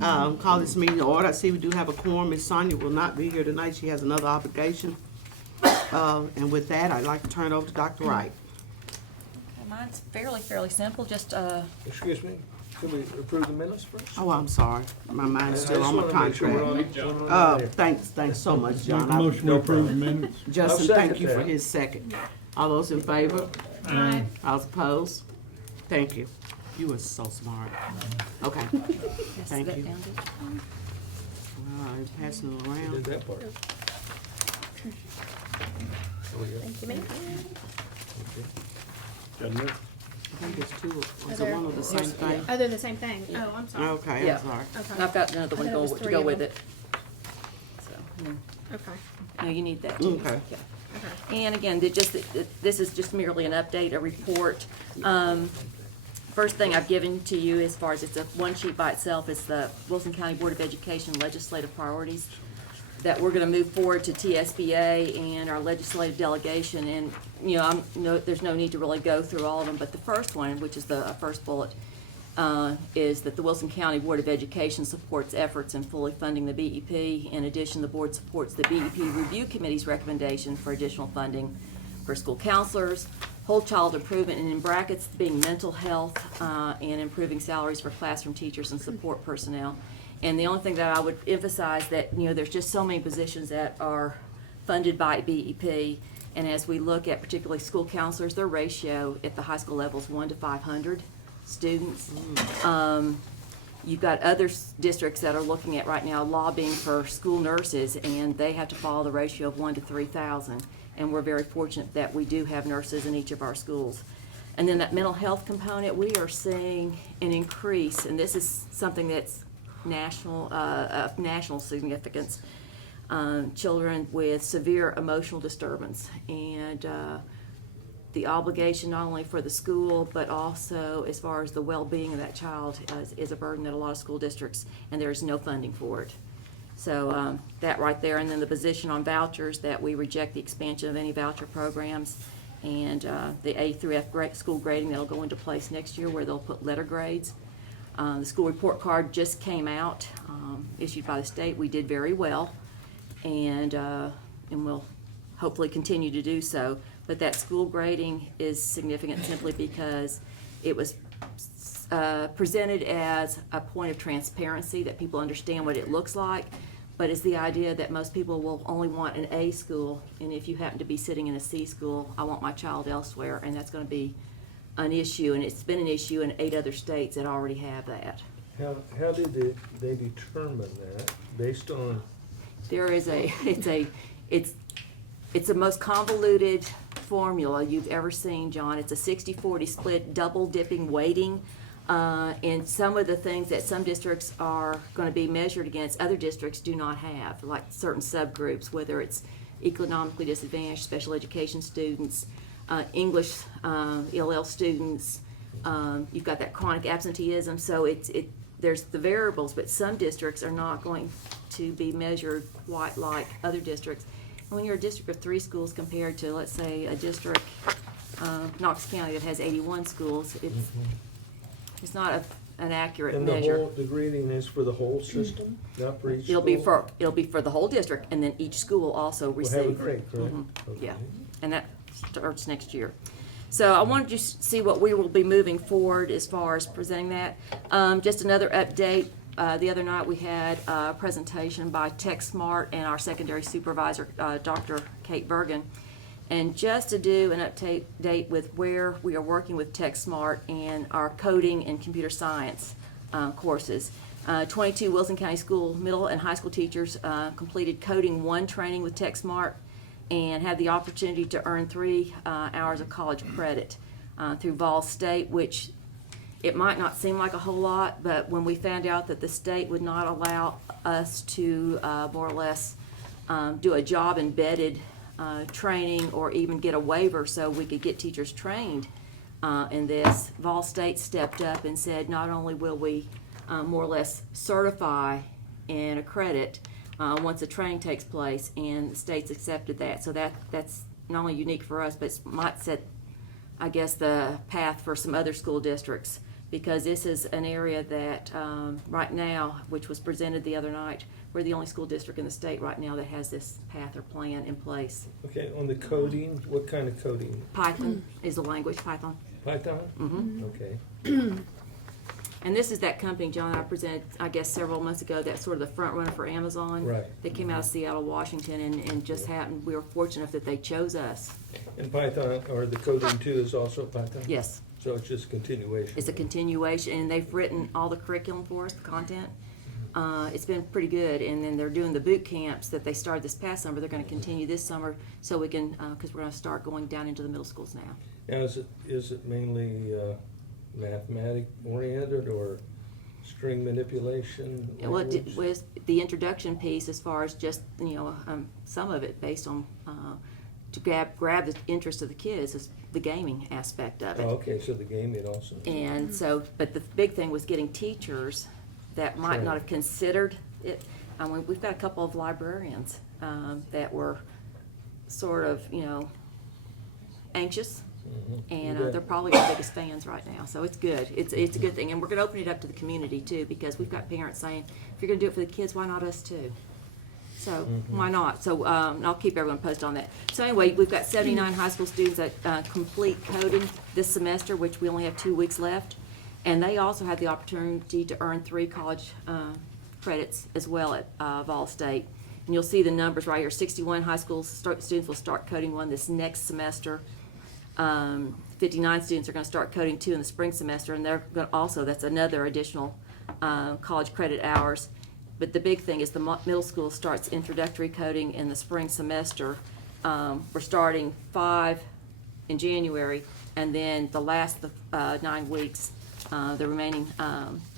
Call this meeting to order. I see we do have a quorum. Ms. Sonia will not be here tonight. She has another obligation. And with that, I'd like to turn it over to Dr. Wright. Mine's fairly simple, just, Excuse me, should we approve the minutes first? Oh, I'm sorry. My mind's still I on my just wanna make sure contract. we're on there. Thanks so much, Make a John. motion to approve the minutes. Justin, I'll thank second you for that. his second. All those in favor? Aye. All opposed? Thank you. You were so smart. Okay, pass Thank that you. down to- all right, passing it Did around. that part. Oh, yeah. Thank you, ma'am. Okay. I think it's two, was it one of the same thing? Oh, they're the same thing. Oh, I'm sorry. Okay, Yeah. I'm sorry. And Okay. I've got another one I thought it was to three go of with them. it. So, Okay. no, you need that too. Okay. Yeah. Okay. And again, this is just merely an update, a report. First thing I've given to you as far as it's a one sheet by itself is the Wilson County Board of Education legislative priorities that we're gonna move forward to TSBA and our legislative delegation. And, you know, there's no need to really go through all of them, but the first one, which is the first bullet, is that the Wilson County Board of Education supports efforts in fully funding the BEP. In addition, the board supports the BEP Review Committee's recommendation for additional funding for school counselors, whole child improvement, and in brackets being mental health, and improving salaries for classroom teachers and support personnel. And the only thing that I would emphasize that, you know, there's just so many positions that are funded by BEP. And as we look at particularly school counselors, their ratio at the high school level is 1 to 500 students. You've got other districts that are looking at right now lobbying for school nurses, and they have to follow the ratio of 1 to 3,000. And we're very fortunate that we do have nurses in each of our schools. And then that mental health component, we are seeing an increase, and this is something that's national, of national significance. Children with severe emotional disturbance, and the obligation not only for the school, but also as far as the well-being of that child is a burden that a lot of school districts, and there is no funding for it. So that right there, and then the position on vouchers, that we reject the expansion of any voucher programs, and the A through F school grading that'll go into place next year where they'll put letter grades. The school report card just came out, issued by the state. We did very well, and we'll hopefully continue to do so. But that school grading is significant simply because it was presented as a point of transparency, that people understand what it looks like, but it's the idea that most people will only want an A school, and if you happen to be sitting in a C school, I want my child elsewhere, and that's gonna be an issue, and it's been an issue in 8 other states that already have that. How did they determine that, based on, There is it's the most convoluted formula you've ever seen, John. It's a 60-40 split, double dipping weighting. And some of the things that some districts are gonna be measured against, other districts do not have, like certain subgroups, whether it's economically disadvantaged, special education students, English, ELL students, you've got that chronic absenteeism, so there's the variables, but some districts are not going to be measured quite like other districts. And when you're a district of 3 schools compared to, let's say, a district, Knox County that has 81 schools, it's not an accurate and measure. the grading is for the whole system, not for each school? It'll be for the whole district, and then each school also Will have a receive. grade, correct? Yeah, Okay. and that starts next year. So I wanted you to see what we will be moving forward as far as presenting that. Just another update, the other night we had a presentation by TechSmart and our secondary supervisor, Dr. Kate Bergen. And just to do an update with where we are working with TechSmart and our coding and computer science courses. 22 Wilson County School middle and high school teachers completed Coding 1 training with TechSmart and had the opportunity to earn 3 hours of college credit through Vol State, which it might not seem like a whole lot, but when we found out that the state would not allow us to more or less do a job embedded training or even get a waiver so we could get teachers trained in this, Vol State stepped up and said not only will we more or less certify and accredit once the training takes place, and the states accepted that. So that's not only unique for us, but it might set, I guess, the path for some other school districts. because this is an area that, right now, which was presented the other night, we're the only school district in the state right now that has this path or plan in place. Okay, on the coding, what kind of coding? Python is the language, Python. Python? Mhm. Okay. And this is that company, John, I presented, I guess, several months ago, that's sort of the front runner for Amazon. Right. They came out of Seattle, Washington, and just happened, we were fortunate that they chose us. And Python, or the coding too, is also Python? Yes, So it's just continuation? it's a continuation, and they've written all the curriculum for us, the content. It's been pretty good, and then they're doing the boot camps that they started this past summer. They're gonna continue this summer, so we can, because we're gonna start going down into the middle schools now. Now, is it mainly mathematic oriented or string manipulation? Well, it language? was the introduction piece as far as just, some of it based on, to grab the interest of the kids is the gaming aspect of Oh, it. okay, so the gaming also. And so, but the big thing was getting teachers that might not have considered it. We've got a couple of librarians, that were sort of, anxious. Mhm. And Good. they're probably our biggest fans right now, so it's good. It's a good thing, and we're gonna open it up to the community too, because we've got parents saying, if you're gonna do it for the kids, why not us too? So, why not? So, and I'll keep everyone posted on that. So anyway, we've got 79 high school students that complete coding this semester, which we only have 2 weeks left. And they also have the opportunity to earn 3 college credits as well at Vol State. And you'll see the numbers right here. 61 high school students will start coding 1 this next semester. 59 students are going to start coding 2 in the spring semester, and they're going to also, that's another additional college credit hours. But the big thing is the middle school starts introductory coding in the spring semester. We're starting 5 in January, and then the last 9 weeks, the remaining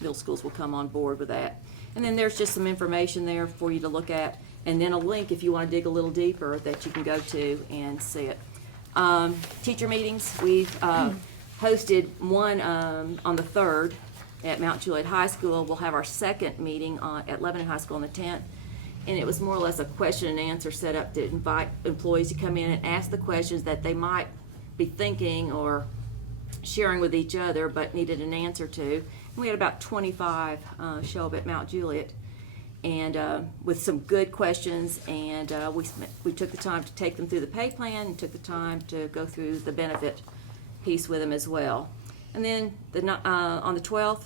middle schools will come on board with that. And then there's just some information there for you to look at, and then a link if you want to dig a little deeper that you can go to and see it. Teacher meetings, we've hosted one on the 3rd at Mount Juliet High School. We'll have our second meeting at Lebanon High School on the 10th. And it was more or less a question and answer set up to invite employees to come in and ask the questions that they might be thinking or sharing with each other but needed an answer to. And we had about 25 show up at Mount Juliet, and with some good questions, and we took the time to take them through the pay plan and took the time to go through the benefit piece with them as well. And then on the 12th,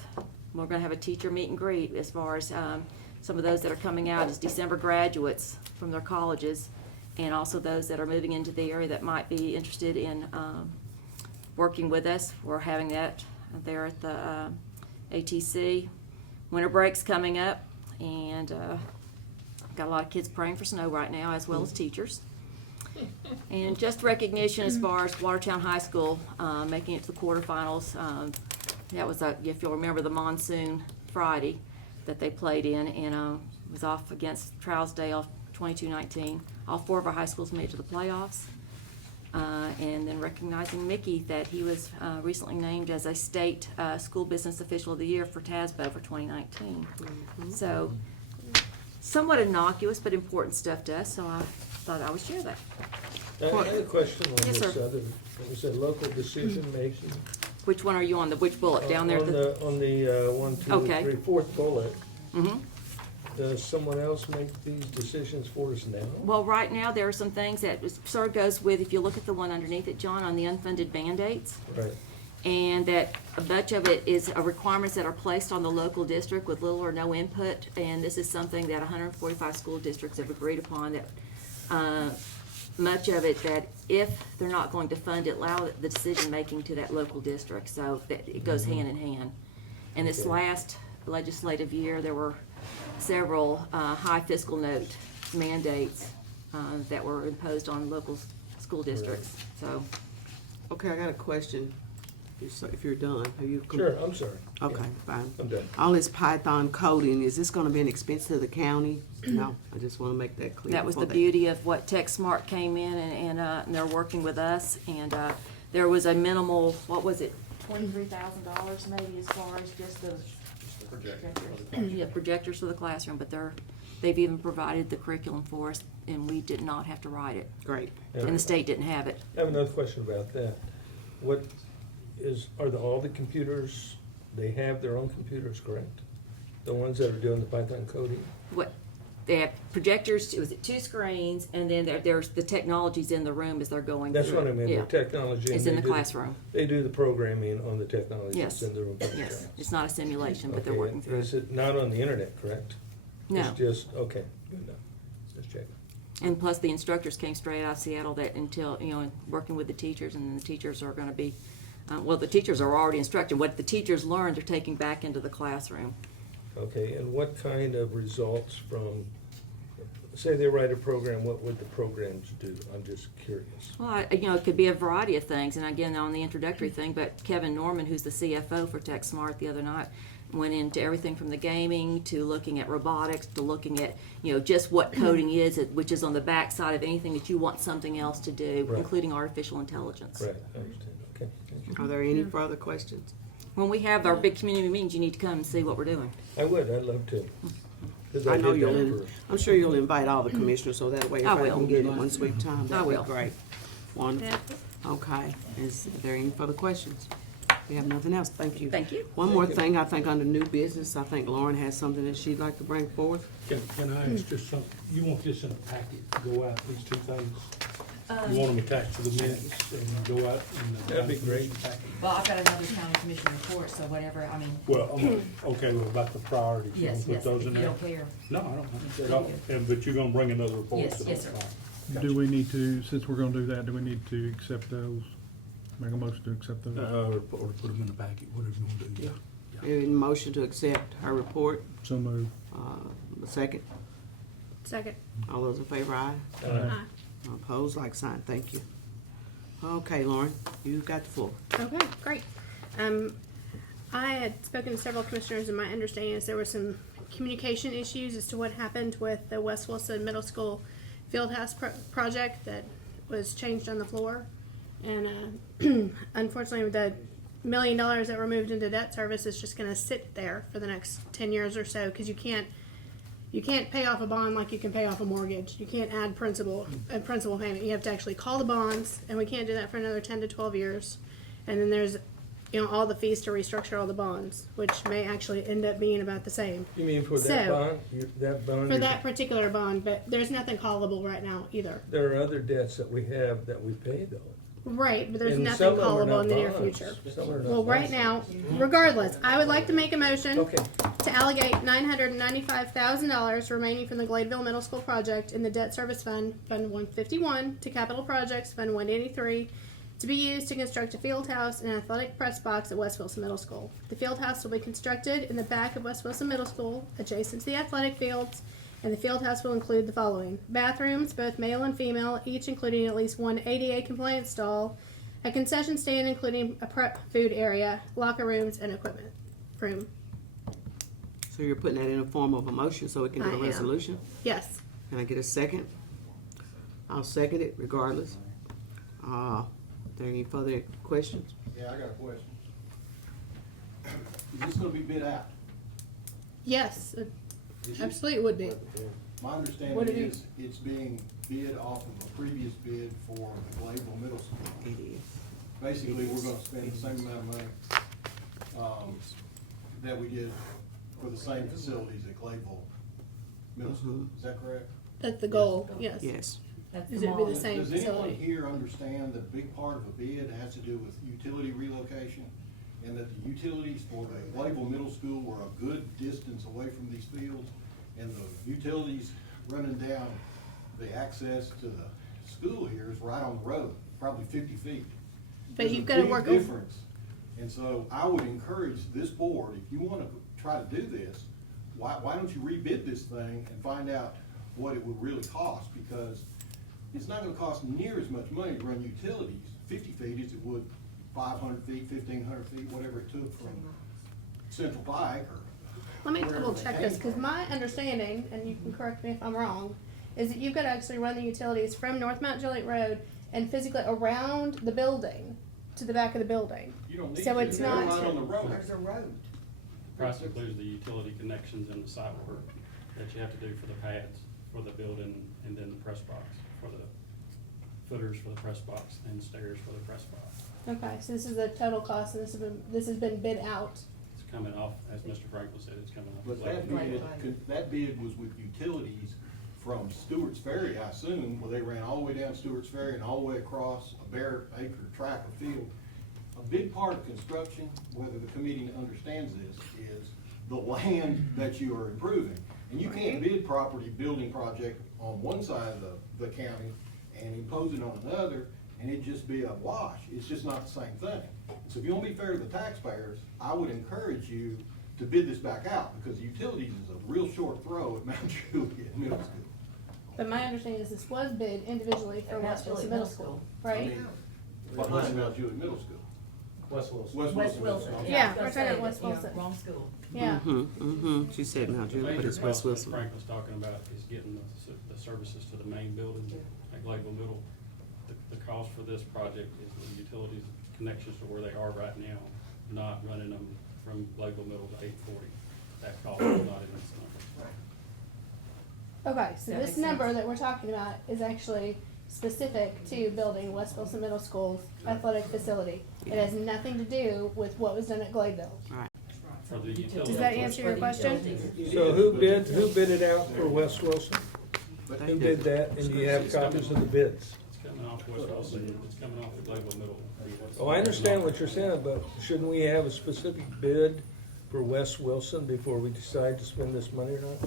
we're going to have a teacher meet and greet as far as some of those that are coming out as December graduates from their colleges, and also those that are moving into the area that might be interested in working with us. We're having that there at the ATC. Winter break's coming up, and got a lot of kids praying for snow right now, as well as teachers. And just recognition as far as Watertown High School making it to the quarterfinals. That was, if you'll remember, the monsoon Friday that they played in, and was off against Trousdale 22-19. All 4 of our high schools made it to the playoffs. And then recognizing Mickey, that he was recently named as a state school business official of the year for TASBO for 2019. So somewhat innocuous but important stuff to us, so I thought I would share that. I had a question on Yes, this sir. other, it was a local decision making. Which one are you on, which bullet, down there? On the 1, 2, Okay. 3, 4th bullet, Mhm. does someone else make these decisions for us now? Well, right now, there are some things that sort of goes with, if you look at the one underneath it, John, on the unfunded Band-Aids, Right, and that a bunch of it is requirements that are placed on the local district with little or no input, and this is something that 145 school districts have agreed upon, that much of it, that if they're not going to fund it, allow the decision-making to that local district, so that it goes hand in hand. And this Okay. last legislative year, there were several high fiscal note mandates that were imposed on local school districts, so. Okay, I got a question. If you're done, are you? sure, I'm sorry. Okay, Yeah, fine. I'm done. All this Python coding, is this gonna be an expense to the county? No, I just wanna make that clear. That was the before beauty of what TechSmart came in, and they're working with us, and there was a minimal, what was it, $23,000 maybe, as far as just the projectors. Yeah, projectors for the classroom, but they've even provided the curriculum for us, and we did not have to write it, Great. and the state didn't have it. I have another question about that. Are all the computers they have their own computers, correct? The ones that are doing the Python coding? What, they have projectors, was it 2 screens, and then there's the technologies in the room as they're going through. That's what I mean, Yeah. the technology. It's and in they the do classroom. They do the programming on the technology Yes. that's in the room. Yes, it's not a simulation, but they're Okay, working and through is it. it not on the internet, correct? No. It's just, okay, good enough. Just checking. And plus, the instructors came straight out of Seattle that until, working with the teachers, and the teachers are gonna be, the teachers are already instructing. What the teachers learned, they're taking back into the classroom. Okay, and what kind of results from, say they write a program, what would the programs do? I'm just curious. Well, it could be a variety of things, and again, on the introductory thing, but Kevin Norman, who's the CFO for TechSmart the other night, went into everything from the gaming to looking at robotics to looking at, just what coding is, which is on the back side of anything that you want something else to do, Right. including artificial intelligence. Right, I understand, okay. Thank you. Are there any further questions? When we have our big community meetings, you need to come and see what we're doing. I would, I'd love to. 'Cause I know did that you'll, I'm sure you'll invite all the commissioners, so that way I everybody will. can get it one sweet time. I That'd be will. great. Wonderful. Okay, is there any further questions? We have nothing else, thank you. Thank you. One more thing, I think under new business, I think Lauren has something that she'd like to bring forth. Can I ask just something? You want this in a packet, to go out, these 2 things? You want them attached to the minutes and go out in the. That'd be great. packet? Well, I've got another county commission report, so whatever, I mean, Well, okay, well, about the priorities, you yes, want to yes, put those if in you there? don't care. No, I don't Yes, know. you But you're gonna bring another report? Yes, so yes, that's sir. fine. Do we need to, since we're gonna do that, do we need to accept those? Make a motion to accept those? Or put them in the packet, whatever you want to do. Yeah. Any motion to accept her report, So moved. a second? Second. All those in favor, aye? Aye. Opposed, like sign, thank you. Okay, Lauren, you got the floor. Okay, great. I had spoken to several commissioners, and my understanding is there were some communication issues as to what happened with the West Wilson Middle School Fieldhouse project that was changed on the floor. And unfortunately, the $1 million that were moved into debt service is just going to sit there for the next 10 years or so, because you can't pay off a bond like you can pay off a mortgage. You can't add principal payment. You have to actually call the bonds, and we can't do that for another 10 to 12 years. And then there's, all the fees to restructure all the bonds, which may actually end up being about the same You mean for that So, bond? That bond? for is- that particular bond. But there's nothing callable right now either. There are other debts that we have that we pay though. Right, but there's And nothing some of them are callable not in the near bonds. future. Some are not Well, right bonds. now, regardless, I would like to make a motion Okay, to allocate $995,000 remaining from the Gladeville Middle School project in the debt service fund, Fund 151, to capital projects, Fund 183, to be used to construct a field house and athletic press box at West Wilson Middle School. The field house will be constructed in the back of West Wilson Middle School, adjacent to the athletic fields, and the field house will include the following: bathrooms, both male and female, each including at least one ADA compliant stall, a concession stand including a prep food area, locker rooms, and equipment room. So you're putting that in the form of a motion so we can do I a am. resolution? Yes. Can I get a second? I'll second it regardless. There any further questions? Yeah, I got a question. Is this gonna be bid out? Yes, Is it? absolutely it would be. My What understanding did he- is it's being bid off of a previous bid for the Gladeville Middle School. It is. Basically, we're gonna spend the same amount of money, that we did for the same facilities at Gladeville Middle School. Is that correct? That's the goal, yes. Yes. That's Is the it be the mall. same Does anyone facility? here understand that a big part of a bid has to do with utility relocation? And that the utilities for the Gladeville Middle School were a good distance away from these fields? And the utilities running down the access to the school here is right on the road, probably 50 feet. But There's you've a gotta big work on- difference. And so I would encourage this board, if you wanna try to do this, why don't you rebid this thing and find out what it would really cost? Because it's not gonna cost near as much money to run utilities 50 feet as it would 500 feet, 1,500 feet, whatever it took from Central Pike or. Let me wherever double they check came this, because from. my understanding, and you can correct me if I'm wrong, is that you've got to actually run the utilities from North Mount Juliet Road and physically around the building to the back of the building. You don't need So to, it's they're not- right on the road. There's a road. Price includes the utility connections and the site work that you have to do for the pads, for the building, and then the press box, for the footers for the press box, and stairs for the press box. Okay, so this is the total cost, and this has been bid out. That's coming off, as Mr. Franklin said, it's coming off. But that bid was with utilities from Stewart's Ferry, I assume, where they ran all the way down Stewart's Ferry and all the way across a bare acre tract of field. A big part of construction, whether the committee understands this, is the land that you are improving. And you can't bid property building project on one side of the county and impose it on another, and it just be a wash. It's just not the same thing. So if you want to be fair to the taxpayers, I would encourage you to bid this back out, because utilities is a real short throw at Mount Juliet Middle School. But my understanding is this was bid individually for At West Mount Wilson Juliet Middle Middle School, I right? mean, behind Mount Juliet Middle School. West Wilson. West West Wilson. Wilson. Middle School. Yeah, I was we're gonna talking say West that, yeah, Wilson. Wrong school. Yeah. She said Mount The Juliet, but major it's West cost that Wilson. Franklin's talking about is getting the services to the main building at Gladwell Middle. The cost for this project is the utilities connections to where they are right now, not running them from Gladwell Middle to 840. That cost is not in this number. Okay, so That this makes number sense. that we're talking about is actually specific to building West Wilson Middle School's athletic facility. It has nothing to do with what was done at Gladeville. For the utilities. Does that answer your For the question? utilities. So who bid it out for West Wilson? But Who did that, and do you have copies of the bids? It's coming off West Wilson, it's coming off the Gladwell Middle. Oh, I understand what you're saying, but shouldn't we have a specific bid for West Wilson before we decide to spend this money or not?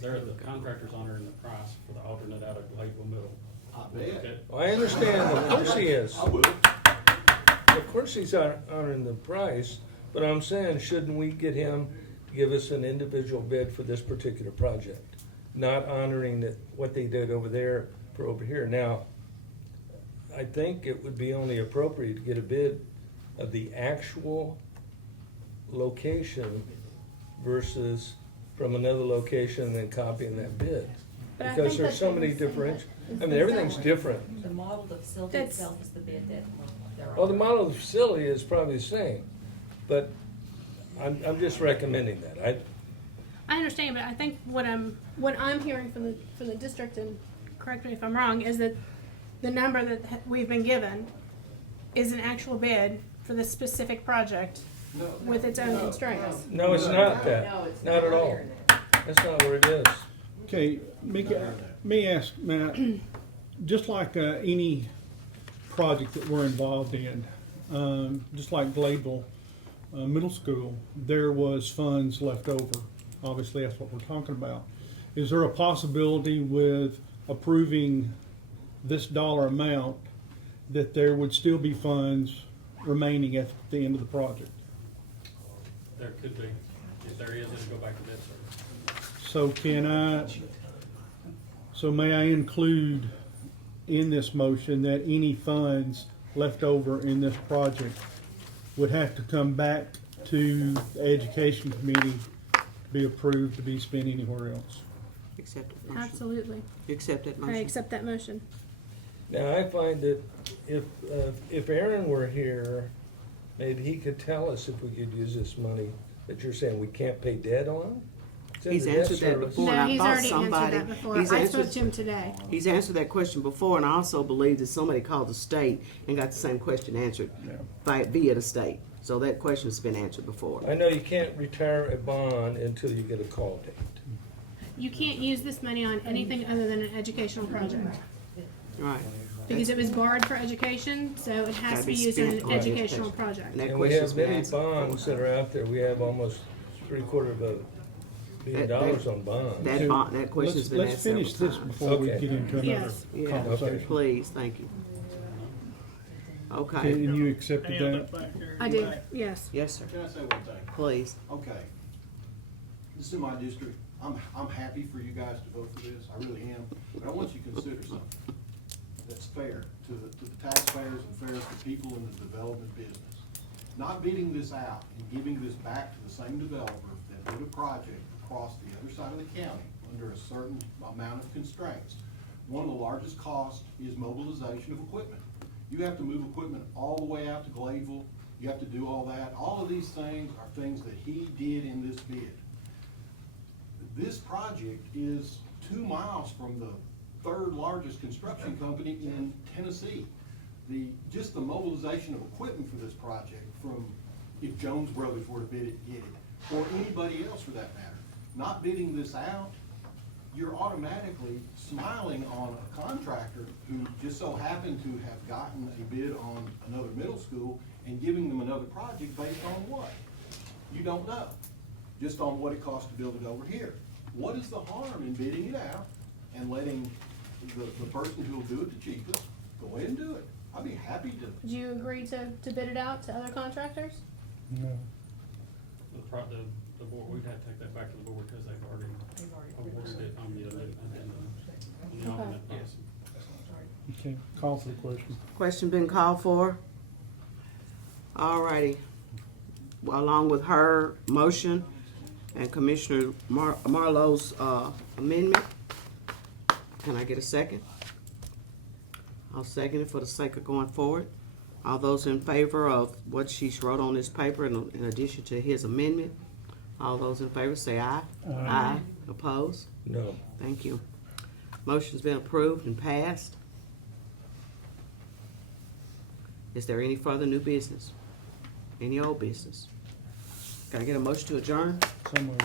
The contractor's honoring the price for the alternate out of Gladwell Middle. I bet. Well, I understand, of course he is. I would. Of course he's honoring the price, but I'm saying, shouldn't we get him, give us an individual bid for this particular project? Not honoring what they did over there for over here. Now, I think it would be only appropriate to get a bid of the actual location versus from another location and then copying that bid. But I Because think there's that's so what many he's saying. different, I It's mean, the everything's same. different. The model of the facility That's- itself is the bid that they're on. Well, the model of the facility is probably the same, but I'm just recommending that. I understand, but I think what I'm hearing from the district, and correct me if I'm wrong, is that the number that we've been given is an actual bid for this specific project with its own constraints. No, it's not that. Not at all. That's not what it is. Okay, me ask Matt, just like any project that we're involved in, just like Gladeville Middle School, there was funds left over. Obviously, that's what we're talking about. Is there a possibility with approving this dollar amount that there would still be funds remaining at the end of the project? There could be. If there is, it'll go back to debt service. So may I include in this motion that any funds left over in this project would have to come back to the Education Committee to be approved to be spent anywhere else? Accept that motion. Absolutely. You accept that I motion? accept that motion. Now, I find that if Aaron were here, maybe he could tell us if we could use this money that you're saying we can't pay debt on? It's in He's the debt answered that service. before. and No, I he's thought already answered somebody- that before. he's I answered- spoke to him today. He's answered that question before, and I also believe that somebody called the state and got the same question answered via the state. So that question's been answered before. I know you can't retire a bond until you get a call date. You can't use this money on anything other than an educational project. Right. Because it was borrowed for education, so it has Gotta to be be used on spent an for educational education. project. And that And we question's have been many answered bonds that before. are out there. We have almost $750 million on bonds. That question's been Let's asked several finish this times. before we Okay. get into another Yes. Yeah, conversation. please, thank you. Okay, And you accepted that? I do, yes. yes, sir, Can I say one thing? please. Okay. This is in my district. I'm happy for you guys to vote for this. I really am. But I want you to consider something that's fair to the taxpayers and fair to people in the development business. Not bidding this out and giving this back to the same developer that did a project across the other side of the county under a certain amount of constraints. One of the largest costs is mobilization of equipment. You have to move equipment all the way out to Gladeville. You have to do all that. All of these things are things that he did in this bid. This project is 2 miles from the third largest construction company in Tennessee. Just the mobilization of equipment for this project from if Jones Brothers were to bid it, get it, or anybody else for that matter. Not bidding this out, you're automatically smiling on a contractor who just so happened to have gotten a bid on another middle school and giving them another project based on what? You don't know, just on what it costs to build it over here. What is the harm in bidding it out and letting the person who'll do it the cheapest go ahead and do it? I'd be happy to. Would you agree to bid it out to other contractors? No. The board, we'd have to take that back to the board because they've already awarded it on the alternate policy. Okay, call for the question. Question been called for? Alrighty. Well, along with her motion and Commissioner Marlowe's amendment, can I get a second? I'll second it for the sake of going forward. All those in favor of what she wrote on this paper in addition to his amendment, all those in favor say aye. Aye. Opposed? No. Thank you. Motion's been approved and passed. Is there any further new business? Any old business? Can I get a motion to adjourn? So moved.